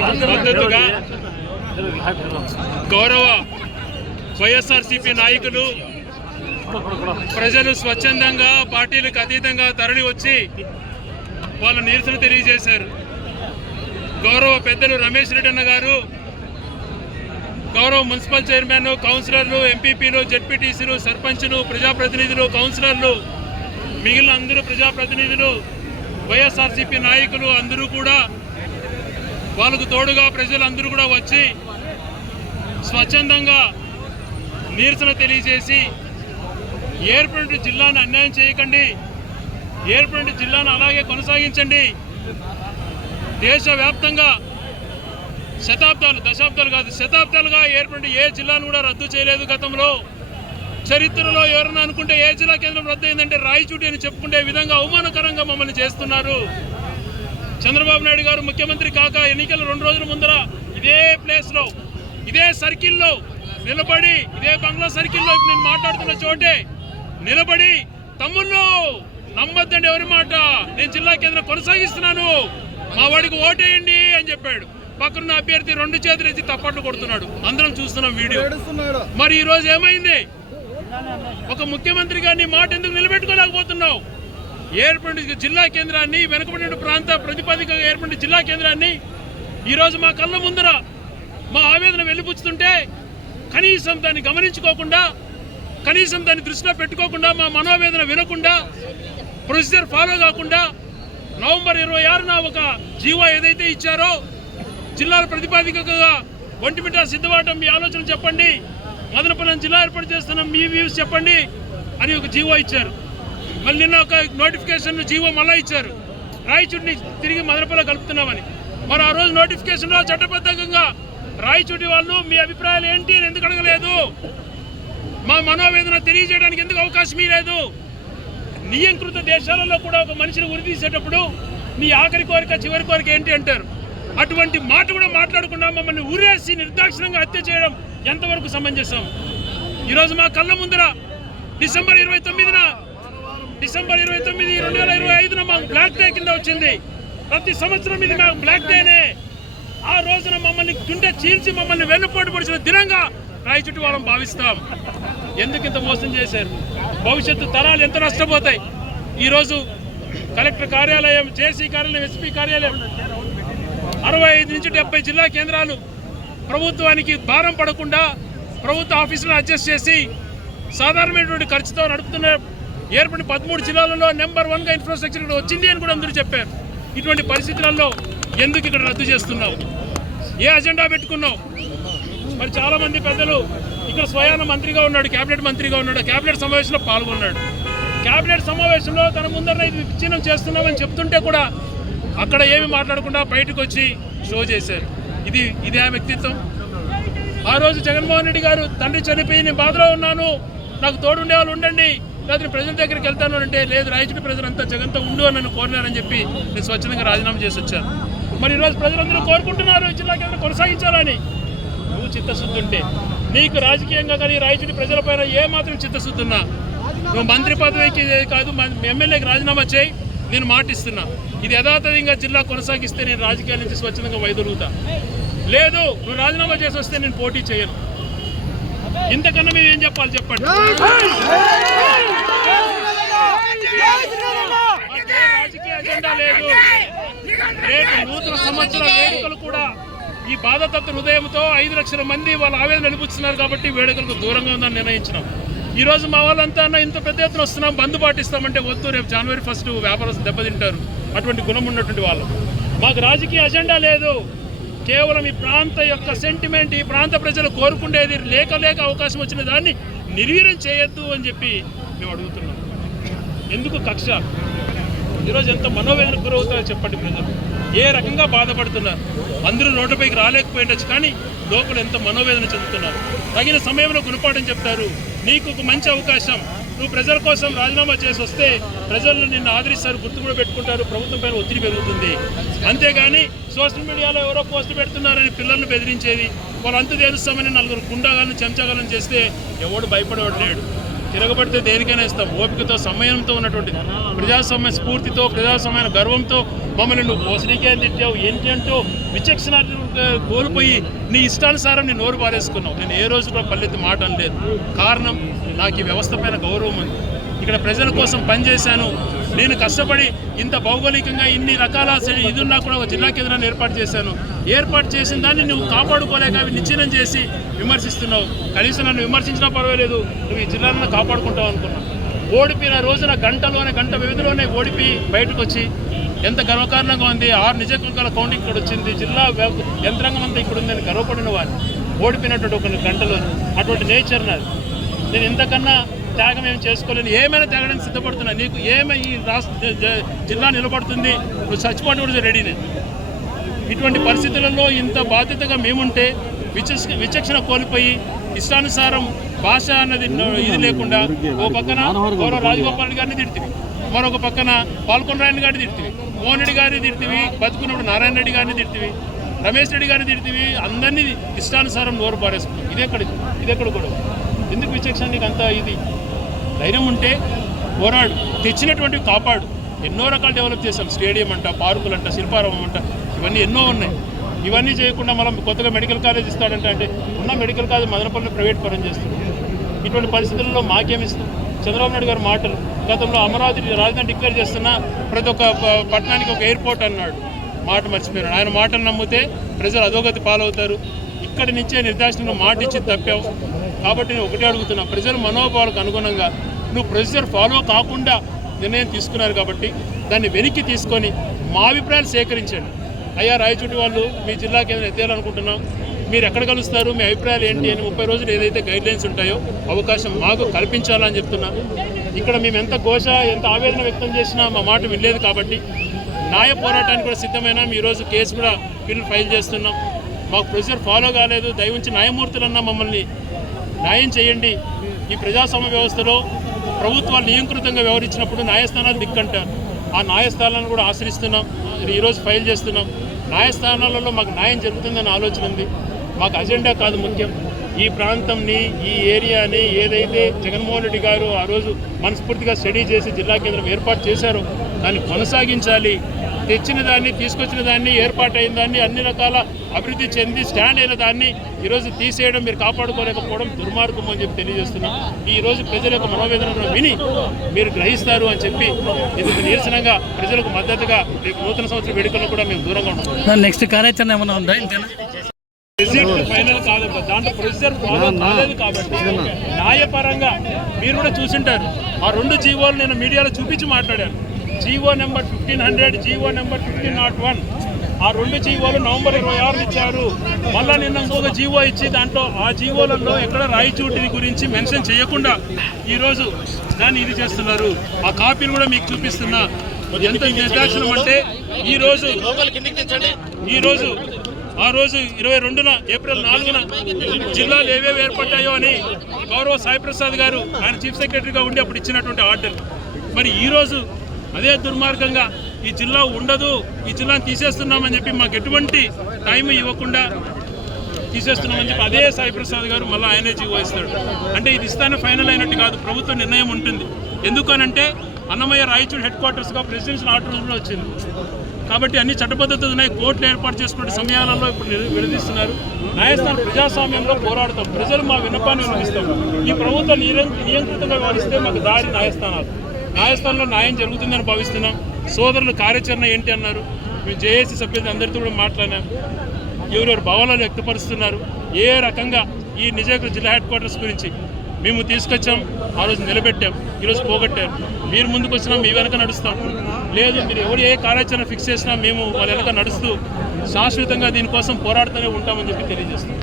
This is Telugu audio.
మద్దతుగా గౌరవ వైఎస్ఆర్సీపీ నాయకులు ప్రజలు స్వచ్ఛందంగా పార్టీలకు అతీతంగా తరలి వచ్చి వాళ్ళ నిరసన తెలియజేశారు. గౌరవ పెద్దలు రమేష్ రెడ్డి అన్న గారు గౌరవ మున్సిపల్ చైర్మన్ కౌన్సిలర్లు ఎంపీపీలు జడ్పీటీసీలు సర్పంచ్లు ప్రజాప్రతినిధులు కౌన్సిలర్లు మిగిలిన అందరూ ప్రజాప్రతినిధులు వైఎస్ఆర్సీపీ నాయకులు అందరూ కూడా వాళ్ళకు తోడుగా ప్రజలందరూ కూడా వచ్చి స్వచ్ఛందంగా నిరసన తెలియజేసి ఏర్పడిన జిల్లాను అన్యాయం చేయకండి ఏర్పడిన జిల్లాను అలాగే కొనసాగించండి. దేశవ్యాప్తంగా శతాబ్దాలు దశాబ్దాలు కాదు శతాబ్దాలుగా ఏర్పడిన ఏ జిల్లాను కూడా రద్దు చేయలేదు గతంలో. చరిత్రలో ఎవరన్నా అనుకుంటే ఏ జిల్లా కేంద్రం రద్దు అయిందంటే రాయచూటి అని చెప్పుకునే విధంగా అవమానకరంగా మమ్మల్ని చేస్తున్నారు. చంద్రబాబు నాయుడు గారు ముఖ్యమంత్రి కాక ఎన్నికల రెండు రోజుల ముందర ఇదే ప్లేస్లో ఇదే సర్కిల్లో నిలబడి ఇదే బంగ్లా సర్కిల్లో ఇప్పుడు నేను మాట్లాడుతున్న చోటే నిలబడి తమ్ముళ్ళు నమ్మద్దండి ఎవరి మాట. నేను జిల్లా కేంద్రం కొనసాగిస్తున్నాను. మా వాడికి ఓటేయండి అని చెప్పాడు. పక్కన అభ్యర్థి రెండు చేతులు ఎత్తి తప్పట్లు కొడుతున్నాడు. అందరం చూస్తున్నాం వీడియో. మరి ఈ రోజు ఏమైంది? ఒక ముఖ్యమంత్రి గారిని మాట ఎందుకు నిలబెట్టుకోలేకపోతున్నావు? ఏర్పడిన జిల్లా కేంద్రాన్ని వెనుకబడిన ప్రాంత ప్రతిపాదికగా ఏర్పడిన జిల్లా కేంద్రాన్ని ఈరోజు మా కళ్ళ ముందర మా ఆవేదన వెళ్ళిపుచ్చుతుంటే కనీసం దాన్ని గమనించుకోకుండా కనీసం దాన్ని దృష్టిలో పెట్టుకోకుండా మా మనోవేదన వినకుండా ప్రొసీజర్ ఫాలో కాకుండా నవంబర్ ఇరవై ఆరున ఒక జీవో ఏదైతే ఇచ్చారో జిల్లాల ప్రతిపాదికగా ఒంటిమిట సిద్ధవాటం మీ ఆలోచన చెప్పండి మదనపల్లి జిల్లా ఏర్పాటు చేస్తున్నాం మీ వ్యూస్ చెప్పండి అని ఒక జీవో ఇచ్చారు. మళ్ళీ నిన్న ఒక నోటిఫికేషన్ జీవో మళ్ళా ఇచ్చారు. రాయచూటిని తిరిగి మదనపల్లి కలుపుతున్నామని. మరి ఆ రోజు నోటిఫికేషన్లో చట్టబద్ధంగా రాయచూటి వాళ్ళు మీ అభిప్రాయాలు ఏంటి అని ఎందుకు అడగలేదు? మా మనోవేదన తెలియజేయడానికి ఎందుకు అవకాశం లేదు నియంకృత దేశాలలో కూడా ఒక మనిషిని ఉరితీసేటప్పుడు నీ ఆఖరి కోరిక చివరి కోరిక ఏంటి అంటారు? అటువంటి మాట కూడా మాట్లాడకుండా మమ్మల్ని ఉరేసి నిర్దాక్షిణంగా హత్య చేయడం ఎంతవరకు సమంజసం? ఈరోజు మా కళ్ళ ముందర డిసెంబర్ ఇరవై తొమ్మిదిన డిసెంబర్ ఇరవై తొమ్మిది రెండు వేల ఇరవై ఐదున మాకు బ్లాక్ డే కింద వచ్చింది. ప్రతి సంవత్సరం ఇది మాకు బ్లాక్ డేనే. ఆ రోజున మమ్మల్ని గుండె చీల్చి మమ్మల్ని వెన్నుపోటు పొడిచిన దినంగా రాయచుట్టు వాళ్ళం భావిస్తాం. ఎందుకు ఇంత మోసం చేశారు? భవిష్యత్తు తరాలు ఎంత నష్టపోతాయి? ఈరోజు కలెక్టర్ కార్యాలయం జేసీ కార్యాలయం ఎస్పీ కార్యాలయం అరవై ఐదు నుంచి డెబ్బై జిల్లా కేంద్రాలు ప్రభుత్వానికి భారం పడకుండా ప్రభుత్వ ఆఫీసులను అడ్జస్ట్ చేసి సాధారణమైనటువంటి ఖర్చుతో నడుపుతున్న ఏర్పడిన పదమూడు జిల్లాలలో నెంబర్ వన్గా ఇన్ఫ్రాస్ట్రక్చర్ ఇక్కడ వచ్చింది అని కూడా అందరూ చెప్పారు. ఇటువంటి పరిస్థితులలో ఎందుకు ఇక్కడ రద్దు చేస్తున్నావు? ఏ అజెండా పెట్టుకున్నావు? మరి చాలామంది పెద్దలు ఇక్కడ స్వయాన మంత్రిగా ఉన్నాడు కేబినెట్ మంత్రిగా ఉన్నాడు కేబినెట్ సమావేశంలో పాల్గొన్నాడు. కేబినెట్ సమావేశంలో తన ముందర ఇది విచ్ఛిన్నం చేస్తున్నామని చెప్తుంటే కూడా అక్కడ ఏమి మాట్లాడకుండా బయటకు వచ్చి షో చేశారు. ఇది ఇదే ఆ వ్యక్తిత్వం. ఆ రోజు జగన్మోహన్ రెడ్డి గారు తండ్రి చనిపోయి నేను బాధలో ఉన్నాను నాకు తోడుండే వాళ్ళు ఉండండి లేదా ప్రజల దగ్గరికి వెళ్తాను అంటే లేదు రాయచుడి ప్రజలంతా జగన్తో ఉండు అని నన్ను కోరినారని చెప్పి నేను స్వచ్ఛందంగా రాజీనామా చేసి వచ్చాను. మరి ఈరోజు ప్రజలందరూ కోరుకుంటున్నారు ఈ జిల్లా కేంద్రం కొనసాగించాలని? నువ్వు చిత్తశుద్ధి ఉంటే నీకు రాజకీయంగా కానీ రాయచుడి ప్రజలపైన ఏ మాత్రం చిత్తశుద్ధి ఉన్నా నువ్వు మంత్రి పదవికి కాదు ఎమ్మెల్యేకి రాజీనామా చేయి నేను మాటిస్తున్నా ఇది యథాతథంగా జిల్లా కొనసాగిస్తే నేను రాజకీయాల నుంచి స్వచ్ఛందంగా వైదొలుగుతా. లేదు నువ్వు రాజీనామా చేసి వస్తే నేను పోటీ చేయను. ఇంతకన్నా మేము ఏం చెప్పాలి చెప్పండి. రాజకీయ అజెండా లేదు. రేపు నూతన సంవత్సర వేడుకలు కూడా ఈ బాధతత్వ హృదయంతో ఐదు లక్షల మంది వాళ్ళ ఆవేదన అనిపిస్తున్నారు కాబట్టి వేడుకలకు దూరంగా ఉందని నిర్ణయించినాం. ఈ రోజు మా వాళ్ళంతా అన్న ఇంత పెద్ద ఎత్తున వస్తున్నాం బంద్ పాటిస్తామంటే వద్దు. రేపు జనవరి ఫస్ట్ వ్యాపారస్తులు దెబ్బతింటారు. అటువంటి గుణం ఉన్నటువంటి వాళ్ళు. మాకు రాజకీయ అజెండా లేదు. కేవలం ఈ ప్రాంత యొక్క సెంటిమెంట్ ఈ ప్రాంత ప్రజలు కోరుకునేది లేక లేక అవకాశం వచ్చిన దాన్ని నిర్వీర్యం చేయొద్దు అని చెప్పి మేము అడుగుతున్నాం. ఎందుకు కక్ష? ఈరోజు ఎంత మనోవేదనకు గురవుతారో చెప్పండి ప్రజలు. ఏ రకంగా బాధపడుతున్నారు? అందరూ రోడ్డుపైకి రాలేకపోయిండొచ్చు కానీ లోపల ఎంత మనోవేదన చెందుతున్నారు? తగిన సమయంలో గుణపాఠం చెప్తారు. నీకు ఒక మంచి అవకాశం. నువ్వు ప్రజల కోసం రాజీనామా చేసి వస్తే ప్రజలు నిన్ను ఆదరిస్తారు గుర్తు కూడా పెట్టుకుంటారు ప్రభుత్వం పైన ఒత్తిడి పెరుగుతుంది. అంతేగాని సోషల్ మీడియాలో ఎవరో పోస్టులు పెడుతున్నారని పిల్లల్ని బెదిరించేది వాళ్ళంతా తెలుస్తామని నలుగురు గుండాగాలను చెంచగాలను చేస్తే ఎవడు భయపడేవాడు లేడు తిరగబడితే దేనికైనా ఇస్తాం. ఓపికతో సమయంతో ఉన్నటువంటి ప్రజాస్వామ్య స్ఫూర్తితో ప్రజాస్వామ్య గర్వంతో మమ్మల్ని నువ్వు పోసనీకే తిట్టావు ఏంటి అంటూ విచక్షణ కోల్పోయి నీ ఇష్టానుసారం నీ నోరు పారేసుకున్నావు. నేను ఏ రోజు కూడా పల్లెత్తి మాట అనలేదు. కారణం నాకు ఈ వ్యవస్థ పైన గౌరవం ఉంది. ఇక్కడ ప్రజల కోసం పనిచేశాను. నేను కష్టపడి ఇంత భౌగోళికంగా ఇన్ని రకాల సే- కూడా ఒక జిల్లా కేంద్రాన్ని ఏర్పాటు చేశాను. ఏర్పాటు చేసిన దాన్ని నువ్వు కాపాడుకోలేక అవి నిశ్చయం చేసి విమర్శిస్తున్నావు. కనీసం నన్ను విమర్శించినా పర్వాలేదు. నువ్వు ఈ జిల్లాలను కాపాడుకుంటావు అనుకున్నావు ఓడిపోయిన రోజున గంటలోనే గంట వ్యవధిలోనే ఓడిపోయి బయటకు వచ్చి ఎంత గర్వకారణంగా ఉంది. ఆరు నిజకుల కౌంటింగ్ ఇక్కడ వచ్చింది. జిల్లా యంత్రాంగం అంతా ఇక్కడ ఉందని గర్వపడిన వారు. ఓడిపోయినటువంటి ఒక గంటలో అటువంటి నేచర్ నాది. నేను ఇంతకన్నా త్యాగం ఏం చేసుకోలేను. ఏమైనా త్యాగడానికి సిద్ధపడుతున్నా. నీకు ఏమై ఈ రాష్ట్ర జిల్లా నిలబడుతుంది నువ్వు చచ్చిపోవడం కూడా రెడీ నేను ఇటువంటి పరిస్థితులలో ఇంత బాధ్యతగా మేముంటే విచక్ష విచక్షణ కోల్పోయి ఇష్టానుసారం భాష అన్నది ఇది లేకుండా ఓ పక్కన గౌరవ రాజగోపాల్ గారిని తిడుతుంది మరొక పక్కన పాల్కొండ గారిని తిడుతుంది మోహన్ రెడ్డి గారిని తిడుతుంది బతుకున్నప్పుడు నారాయణ రెడ్డి గారిని తిడుతుంది రమేష్ రెడ్డి గారిని తిడుతుంది అందరినీ ఇష్టానుసారం నోరు పారేసుకుంటాం ఇదెక్కడ ఇదెక్కడ కూడా ఎందుకు విచక్షణ? నీకు అంత ఇది ధైర్యం ఉంటే పోరాడు. తెచ్చినటువంటి కాపాడు. ఎన్నో రకాలు డెవలప్ చేశాం. స్టేడియం అంట పార్కులు అంట శిల్పారామం అంట. ఇవన్నీ ఎన్నో ఉన్నాయి. ఇవన్నీ చేయకుండా మనం కొత్తగా మెడికల్ కాలేజ్ ఇస్తాడంటే అంటే ఉన్న మెడికల్ కాలేజ్ మదనపల్లిలో ప్రైవేట్ పరం చేస్తుంది. ఇటువంటి పరిస్థితుల్లో మాకేమిస్తాం చంద్రబాబు నాయుడు గారి మాటలు. గతంలో అమరావతి రాజధాని డిక్లేర్ చేస్తున్న ప్రతి ఒక్క ప- పట్టణానికి ఒక ఎయిర్పోర్ట్ అన్నాడు. మాట మర్చిపోయినాడు ఆయన మాటను నమ్మితే ప్రజలు అధోగతి పాలవుతారు. ఇక్కడి నుంచే నిర్దేశంలో మాట ఇచ్చి తప్పావు. కాబట్టి నేను ఒకటే అడుగుతున్నా ప్రజల మనోభావాలకు అనుగుణంగా నువ్వు ప్రొసీజర్ ఫాలో కాకుండా నిర్ణయం తీసుకున్నారు కాబట్టి దాన్ని వెనక్కి తీసుకొని మా అభిప్రాయాలు సేకరించండి. అయ్యా రాయచూటి వాళ్ళు మీ జిల్లా కేంద్రం ఎత్తేయాలనుకుంటున్నాం మీరు ఎక్కడ కలుస్తారు మీ అభిప్రాయాలు ఏంటి అని ముప్పై రోజులు ఏదైతే గైడ్ లైన్స్ ఉంటాయో అవకాశం మాకు కల్పించాలని చెప్తున్నా. ఇక్కడ మేము ఎంత ఘోష ఎంత ఆవేదన వ్యక్తం చేసినా మా మాట వినలేదు కాబట్టి న్యాయ పోరాటానికి కూడా సిద్ధమైన. ఈరోజు కేసు కూడా పిల్లలు ఫైల్ చేస్తున్నాం. మాకు ప్రొసీజర్ ఫాలో కాలేదు దయవుంచి న్యాయమూర్తులన్నా మమ్మల్ని న్యాయం చేయండి. ఈ ప్రజాస్వామ్య వ్యవస్థలో ప్రభుత్వాలు నియంకృతంగా వ్యవహరించినప్పుడు న్యాయస్థానాలు దిక్కంటారు. ఆ న్యాయస్థానాలను కూడా ఆశ్రయిస్తున్నాం. ఈరోజు ఫైల్ చేస్తున్నాం. న్యాయస్థానాలలో మాకు న్యాయం జరుగుతుందని ఆలోచన ఉంది. మాకు అజెండా కాదు ముఖ్యం. ఈ ప్రాంతంని ఈ ఏరియాని ఏదైతే జగన్మోహన్ రెడ్డి గారు ఆ రోజు మనస్ఫూర్తిగా స్టడీ చేసి జిల్లా కేంద్రం ఏర్పాటు చేశారో దాన్ని కొనసాగించాలి. తెచ్చిన దాన్ని తీసుకొచ్చిన దాన్ని ఏర్పాటైన దాన్ని అన్ని రకాల అభివృద్ధి చెంది స్టాండ్ అయిన దాన్ని ఈరోజు తీసేయడం మీరు కాపాడుకోలేకపోవడం దుర్మార్గం అని చెప్పి తెలియజేస్తున్నాం. ఈ రోజు ప్రజల యొక్క మనోవేదనను విని మీరు గ్రహిస్తారు అని చెప్పి ఇందుకు నిరసనగా ప్రజలకు మద్దతుగా రేపు నూతన సంవత్సర వేడుకల్లో కూడా మేము దూరంగా ఉంటాం నెక్స్ట్ కార్యాచరణ ఏమైనా ఉందా ఫైనల్ కాదు దాంట్లో ప్రొసీజర్ ఫాలో కాలేదు కాబట్టి న్యాయపరంగా మీరు కూడా చూసింటారు. ఆ రెండు జీవోలు నేను మీడియాలో చూపించి మాట్లాడాను. GO number fifteen hundred GO number fifteen nought one. ఆ రెండు జీవోలు నవంబర్ ఇరవై ఆరు ఇచ్చారు. మళ్ళా నిన్న ఇంకొక జీవో ఇచ్చి దాంట్లో ఆ జీవోలలో ఎక్కడ రాయిచూటిని గురించి మెన్షన్ చేయకుండా ఈరోజు దాన్ని ఇది చేస్తున్నారు. ఆ కాపీని కూడా మీకు చూపిస్తున్నా. ఎంత నిర్దాక్షణం అంటే ఈరోజు ఈరోజు ఆ రోజు ఇరవై రెండున ఏప్రిల్ నాలుగున జిల్లాలు ఏవేవి ఏర్పడ్డాయో అని గౌరవ సాయిప్రసాద్ గారు ఆయన చీఫ్ సెక్రటరీగా ఉండి అప్పుడు ఇచ్చినటువంటి ఆర్డర్ మరి ఈరోజు అదే దుర్మార్గంగా ఈ జిల్లా ఉండదు ఈ జిల్లాను తీసేస్తున్నామని చెప్పి మాకు ఎటువంటి టైం ఇవ్వకుండా తీసేస్తున్నామని చెప్పి అదే సాయి ప్రసాద్ గారు మళ్ళీ ఆయనే జీవో ఇస్తాడు అంటే ఇది ఇస్తానే ఫైనల్ అయినట్టు కాదు ప్రభుత్వ నిర్ణయం ఉంటుంది. ఎందుకనంటే అన్నమయ్య రాయచూడు హెడ్ క్వార్టర్స్గా ప్రెసిడెన్షియల్ ఆర్డర్ వచ్చింది. కాబట్టి అన్ని చట్టబద్ధతలు ఉన్నాయి కోర్టులు ఏర్పాటు చేసుకునే సమయాలలో ఇప్పుడు విడదీస్తున్నారు. న్యాయస్థానం ప్రజాస్వామ్యంలో పోరాడతాం ప్రజలు మా విన్నపాన్ని వినిపిస్తాం ఈ ప్రభుత్వం నియంత్రితంగా వ్యవహరిస్తే మాకు దారి న్యాయస్థానాలు న్యాయస్థానంలో న్యాయం జరుగుతుందని భావిస్తున్నాం. సోదరుల కార్యాచరణ ఏంటి అన్నారు. మేము జేఏసీ సభ్యులు అందరితో కూడా మాట్లాడినాం. ఎవరెవరు భావాలను వ్యక్తపరుస్తున్నారు. ఏ రకంగా ఈ నిజాక జిల్లా హెడ్ క్వార్టర్స్ గురించి మేము తీసుకొచ్చాం ఆ రోజు నిలబెట్టాం ఈరోజు పోగొట్టారు. మీరు ముందుకు వచ్చినా మీ వెనక నడుస్తాం. లేదు మీరు ఎవరు ఏ కార్యాచరణ ఫిక్స్ చేసినా మేము వాళ్ళ వెనక నడుస్తూ శాశ్వతంగా దీనికోసం పోరాడుతూనే ఉంటామని చెప్పి తెలియజేస్తాం